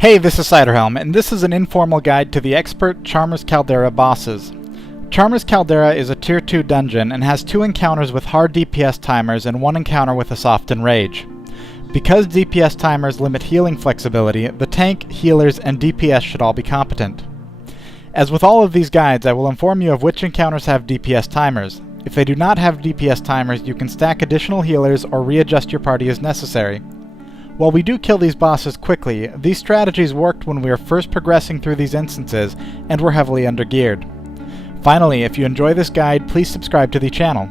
Hey, this is Ciderhelm, and this is an informal guide to the expert Charmer's Caldera bosses. Charmer's Caldera is a Tier 2 dungeon and has 2 encounters with hard DPS timers and 1 encounter with a soft enrage. Because DPS timers limit healing flexibility, the tank, healers, and DPS should all be competent. As with all of these guides, I will inform you of which encounters have DPS timers. If they do not have DPS timers, you can stack additional healers or readjust your party as necessary. While we do kill these bosses quickly, these strategies worked when we were first progressing through these instances and were heavily undergeared. Finally, if you enjoy this guide, please subscribe to the channel.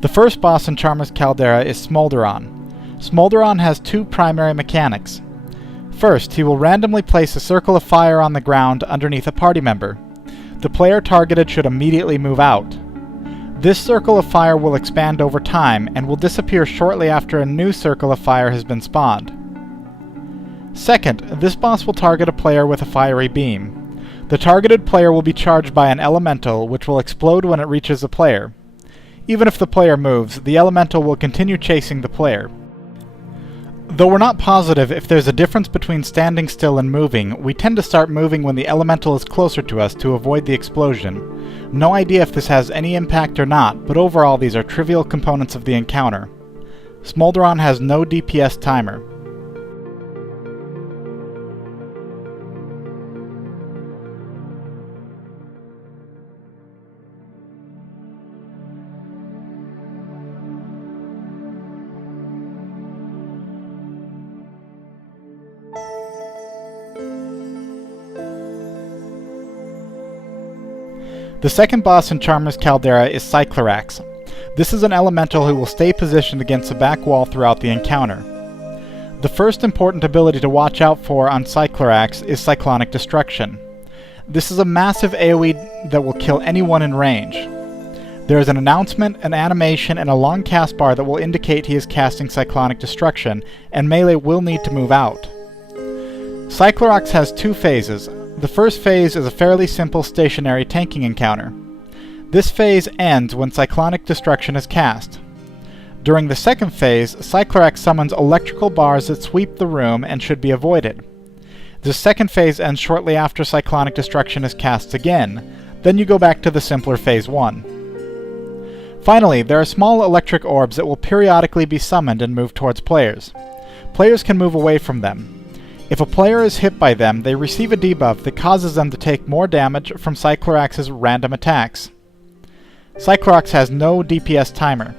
The first boss in Charmer's Caldera is Smolderon. Smolderon has 2 primary mechanics. First, he will randomly place a circle of fire on the ground underneath a party member. The player targeted should immediately move out. This circle of fire will expand over time and will disappear shortly after a new circle of fire has been spawned. Second, this boss will target a player with a fiery beam. The targeted player will be charged by an elemental, which will explode when it reaches the player. Even if the player moves, the elemental will continue chasing the player. Though we're not positive if there's a difference between standing still and moving, we tend to start moving when the elemental is closer to us to avoid the explosion. No idea if this has any impact or not, but overall these are trivial components of the encounter. Smolderon has no DPS timer. The second boss in Charmer's Caldera is Cyclorax. This is an elemental who will stay positioned against the back wall throughout the encounter. The first important ability to watch out for on Cyclorax is Cyclonic Destruction. This is a massive AoE that will kill anyone in range. There is an announcement, an animation, and a long cast bar that will indicate he is casting Cyclonic Destruction, and melee will need to move out. Cyclorax has 2 phases. The first phase is a fairly simple stationary tanking encounter. This phase ends when Cyclonic Destruction is cast. During the second phase, Cyclorax summons electrical bars that sweep the room and should be avoided. The second phase ends shortly after Cyclonic Destruction is cast again, then you go back to the simpler phase 1. Finally, there are small electric orbs that will periodically be summoned and move towards players. Players can move away from them. If a player is hit by them, they receive a debuff that causes them to take more damage from Cyclorax's random attacks. Cyclorax has no DPS timer.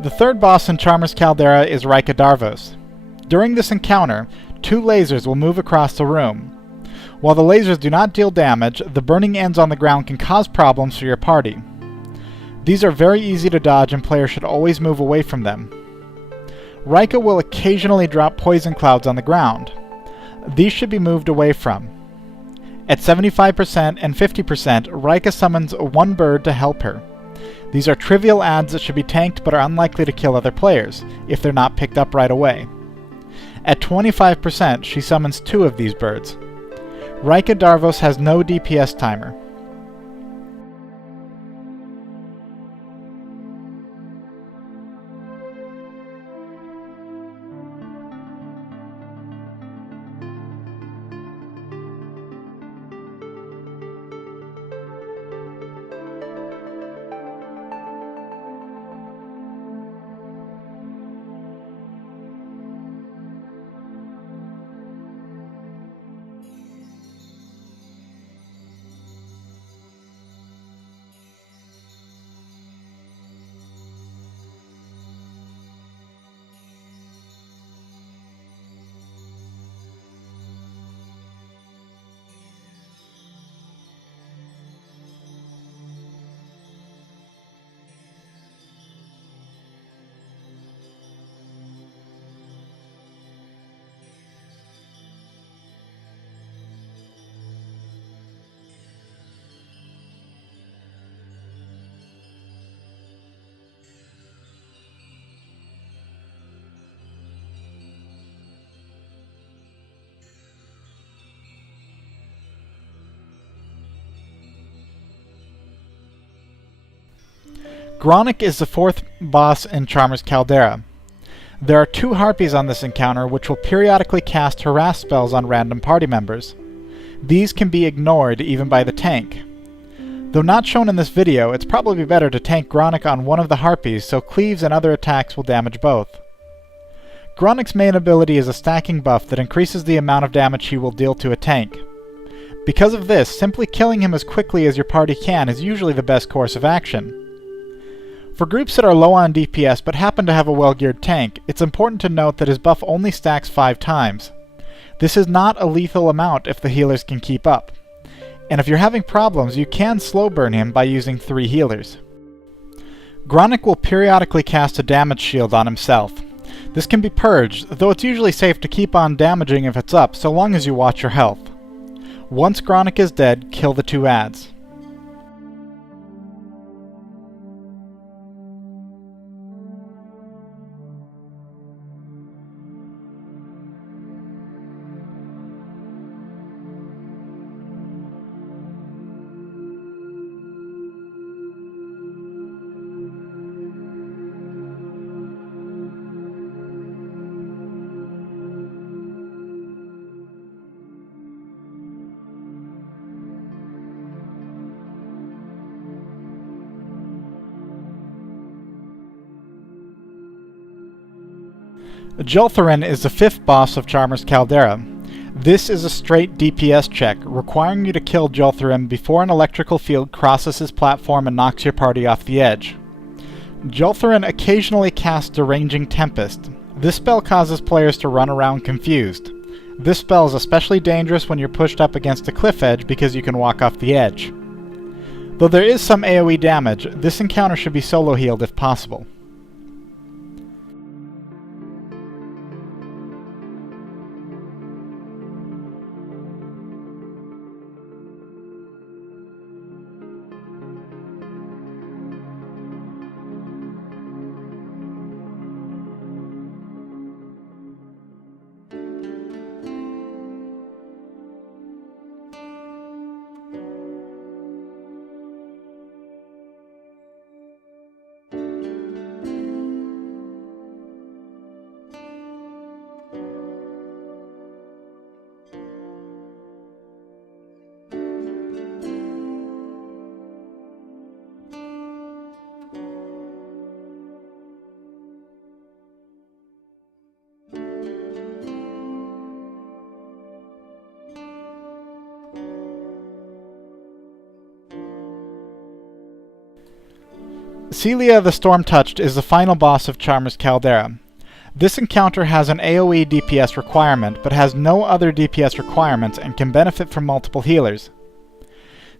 The third boss in Charmer's Caldera is Raika Davos. During this encounter, 2 lasers will move across the room. While the lasers do not deal damage, the burning ends on the ground can cause problems for your party. These are very easy to dodge and players should always move away from them. Raika will occasionally drop poison clouds on the ground. These should be moved away from. At 75% and 50%, Raika summons one bird to help her. These are trivial adds that should be tanked but are unlikely to kill other players, if they're not picked up right away. At 25%, she summons 2 of these birds. Raika Davos has no DPS timer. Gronick is the 4th boss in Charmer's Caldera. There are 2 harpies on this encounter which will periodically cast harass spells on random party members. These can be ignored even by the tank. Though not shown in this video, it's probably better to tank Gronick on one of the harpies so cleaves and other attacks will damage both. Gronick's main ability is a stacking buff that increases the amount of damage he will deal to a tank. Because of this, simply killing him as quickly as your party can is usually the best course of action. For groups that are low on DPS but happen to have a well-geared tank, it's important to note that his buff only stacks 5 times. This is not a lethal amount if the healers can keep up. And if you're having problems, you can slow burn him by using 3 healers. Gronick will periodically cast a damage shield on himself. This can be purged, though it's usually safe to keep on damaging if it's up, so long as you watch your health. Once Gronick is dead, kill the 2 adds. Turin is the 5th boss of Charmer's Caldera. This is a straight DPS check, requiring you to kill Turin before an electrical field crosses his platform and knocks your party off the edge. Turin occasionally casts Deranging Tempest. This spell causes players to run around confused. This spell is especially dangerous when you're pushed up against a cliff edge because you can walk off the edge. Though there is some AoE damage, this encounter should be solo healed if possible. Celia the Storm-Touched is the final boss of Charmer's Caldera. This encounter has an AoE DPS requirement, but has no other DPS requirements and can benefit from multiple healers.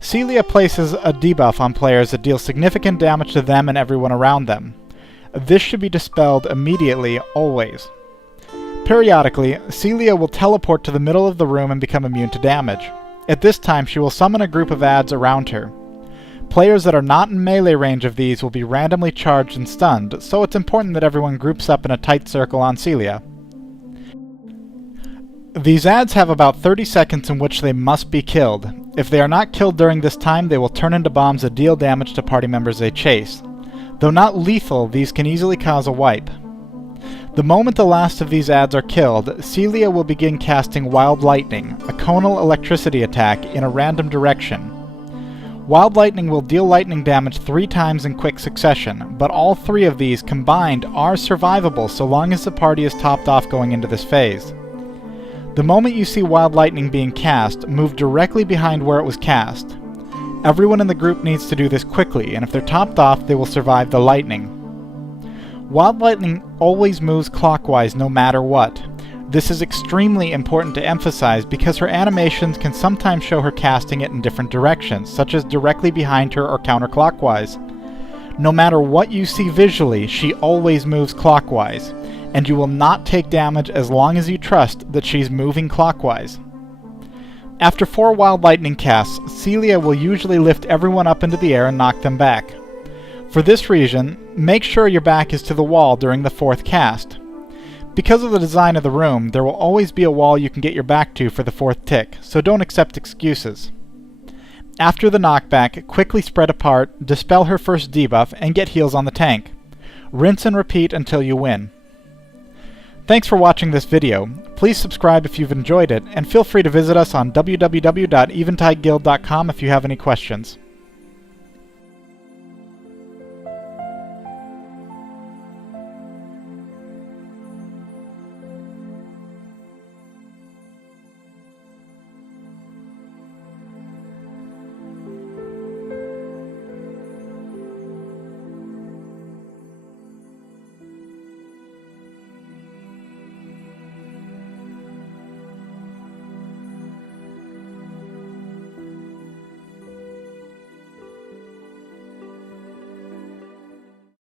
Celia places a debuff on players that deals significant damage to them and everyone around them. This should be dispelled immediately, always. Periodically, Celia will teleport to the middle of the room and become immune to damage. At this time, she will summon a group of adds around her. Players that are not in melee range of these will be randomly charged and stunned, so it's important that everyone groups up in a tight circle on Celia. These adds have about 30 seconds in which they must be killed. If they are not killed during this time, they will turn into bombs that deal damage to party members they chase. Though not lethal, these can easily cause a wipe. The moment the last of these adds are killed, Celia will begin casting Wild Lightning, a conal electricity attack, in a random direction. Wild Lightning will deal lightning damage 3 times in quick succession, but all 3 of these combined are survivable so long as the party is topped off going into this phase. The moment you see Wild Lightning being cast, move directly behind where it was cast. Everyone in the group needs to do this quickly, and if they're topped off, they will survive the lightning. Wild Lightning always moves clockwise no matter what. This is extremely important to emphasize because her animations can sometimes show her casting it in different directions, such as directly behind her or counterclockwise. No matter what you see visually, she always moves clockwise, and you will not take damage as long as you trust that she's moving clockwise. After 4 Wild Lightning casts, Celia will usually lift everyone up into the air and knock them back. For this reason, make sure your back is to the wall during the 4th cast. Because of the design of the room, there will always be a wall you can get your back to for the 4th tick, so don't accept excuses. After the knockback, quickly spread apart, dispel her first debuff, and get heals on the tank. Rinse and repeat until you win. Thanks for watching this video. Please subscribe if you've enjoyed it, and feel free to visit us on www.eventideguild.com if you have any questions.